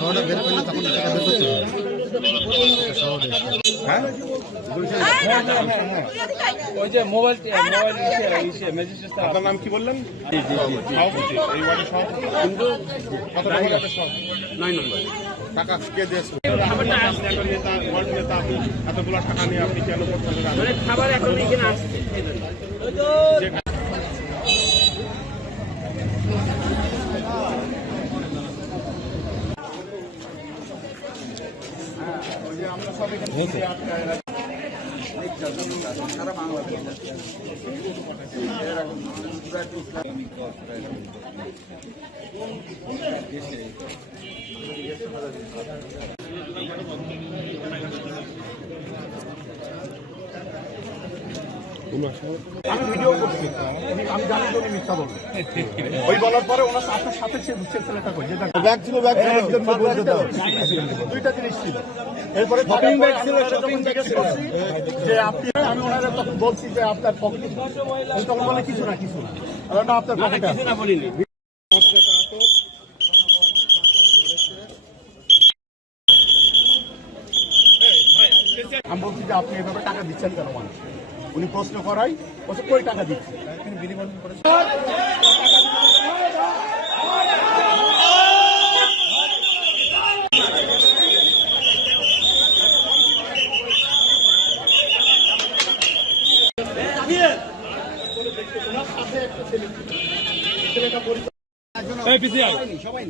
শহরটা বের করলে তখন টাকা বের করতে হবে। হ্যাঁ ওই যে মোবাইল আপনার নাম কি বললেন? সভাপতি এই ওয়ার্ডের সভাপতি। কিন্তু কত টাকা লাগবে সব? 9 নম্বর টাকা কে দিয়েছে? নেতা ওয়ার্ড নেতা আপনি এতগুলো টাকা নিয়ে আপনি কেন করছেন? মানে খাবার এখন এখানে আসছে আমরা সব এখানে সারা বাংলাদেশ আমি ভিডিও করছি, আমি জানি যে উনি মিথ্যা বলবেন। ওই বলার পরে ওনার আপনার সাথে সে ছেলেটা কই যেটা ব্যাগ ছিল, ব্যাগ ছিল, দুইটা জিনিস ছিল। এরপরে শপিং ব্যাগ ছিল, শপিং ব্যাগ ছিল যে আপনি, আমি ওনারা তখন বলছি যে আপনার পকেটে, তখন বলে কিছু না না আপনার পকেটে কিছু না বলিনি। আমি বলছি যে আপনি এভাবে টাকা দিচ্ছেন কেন মানুষ? উনি প্রশ্ন করাই বলছে কই টাকা দিচ্ছে, তিনি বিলি বন্ধ করেছেন। সবাই